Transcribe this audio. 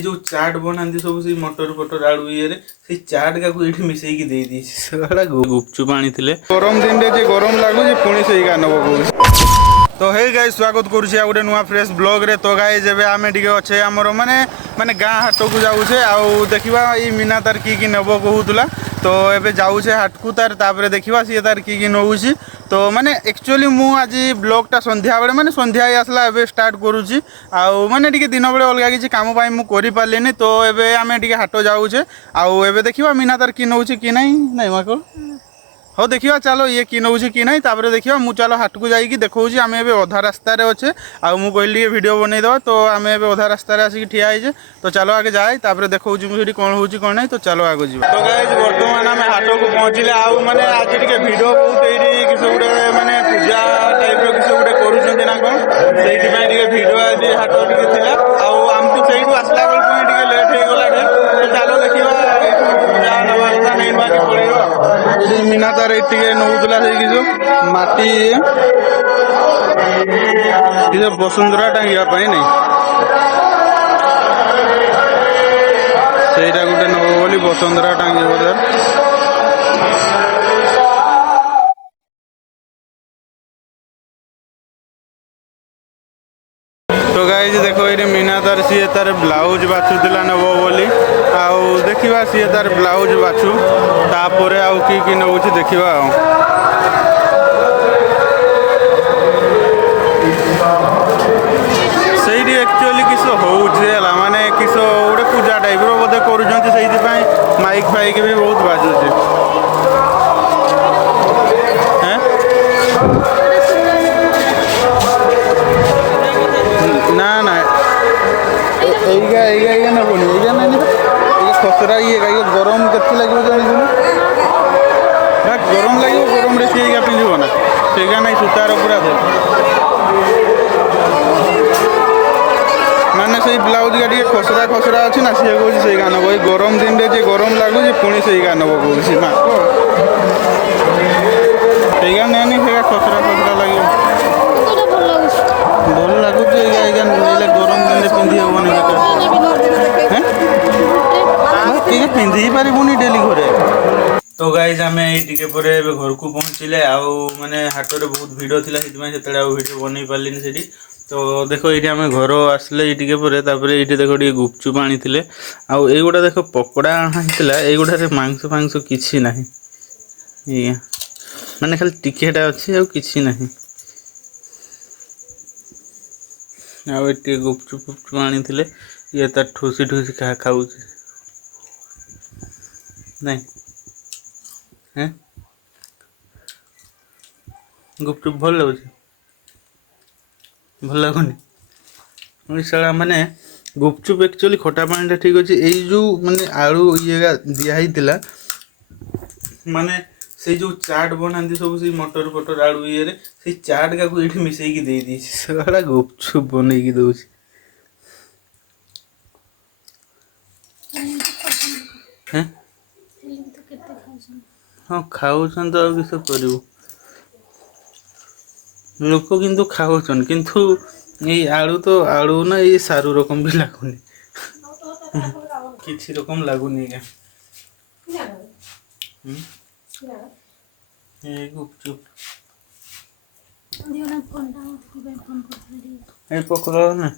जो चाट बनाती सब से मटर फटर आलू ये से चाट का ये मिसेक दे गुपचुप आनी गरम दिन में गरम लगुच पुणी से नब तो हे गाइस स्वागत करुचे आ गोटे नुआ फ्रेश ब्लॉग रे। तो गाइस जब आम टे अच्छे आमर माने माने गाँ हाट को जाऊे आउ देखा ये मीना तार कि नब कहूला तो एबे जाऊे हाट को तार तापर देखा सी तार कि नौची तो माने एक्चुअली मु आज ब्लॉगटा संध्या बेले माने संध्या आसला एबे स्टार्ट करुची आउ माने टिके दिन बेले अलग किसी काम पाई मु करि पारलिनी तो एबे आमे टिके हाट जाऊे आउ एबे देखिबा मीना तार कि नौची कि नहीं माको हाँ देखा चलो ये कि नौ कि ना तापर देखा मुझे चलो हाट को जाकि देखा आम ए अधा रास्त अच्छे आउ कहली वीडियो बनईदेव तो आम ए अधा रास्त आसिक ठिया है तो चलो आगे जाए तापर देखा मुझे कौन हो कौन नहीं तो चलो आगे जी तो गाइस बर्तमान आम हाट को पहुँचले आउ मैंने आज टे भिड बहुत किसी गोटे मैंने पूजा टाइप किसी गोटे करुँच ना कौन से भिड आज हाट टे आमको से आसला बेलू लेट हो गला तो चलो देखा पूजा नवा कथा नहीं बाकी पड़ेगा मीना तार ये नौला माटी बसुंधरा टांगिया नहीं से गोटे नब बोली बसुंधरा टांगे बोधे तो गाइस देखो ये मीना तार सी तार ब्लाउज बाछुला नब बोली आउ देखा सी तार ब्लाउज बाछु तापर आउ कि नौ देखा सही एक्चुअली किस होगा माने किस गोटे पूजा टाइप बोधे कर माइक फाइक भी बहुत बाजुचे ना ना ये नबनी ये खसरा ये गरम के लगे गरम लगे गरम सी पिंधब ना सेगा ना सूतार पूरा माने से ब्लाउज का टे खसरा खसरा अच्छे ना सी कह से नब गरम दिन में गरम लगुच पुणी से नब कह से नहीं से खसरा खसरा लगे भल लगुच गरम दिन में पिंधि हे पिंधि पारूनी डेली घरे तो गाइज आम ये घर को पहुँचले आउ माने हाट में बहुत भिड़ थी से भिडियो बन पारे से तो देखो ये आम घर आसले ये देखो ये गुपचुप आनी आउ युवा देख पकोड़ा आना युवा मांस फांस किसी ना माने खाली टिकेटा अच्छी आ कि ना आउ गुपचुप फुपचुप आनी ये तार ठूसी ठूसी खाऊ नहीं हैं गुपचुप भल लगुच भल लगुनि सारा माने गुपचुप एक्चुअली खटा पानी ठीक अच्छे यही जो माने आलू ये दिखाई माने से जो चाट बनाती सब से मटर फटर आलू ये से चाट का ये मिसेक दे सारा गुपचुप बनई दौर हाँ खाऊन तो किस कर लोक किंतु खाऊन किंतु ये आलू तो आलू ना ये सारू रकम भी लगुनि किसी रकम लगुनि गुपचुप पकड़ा ना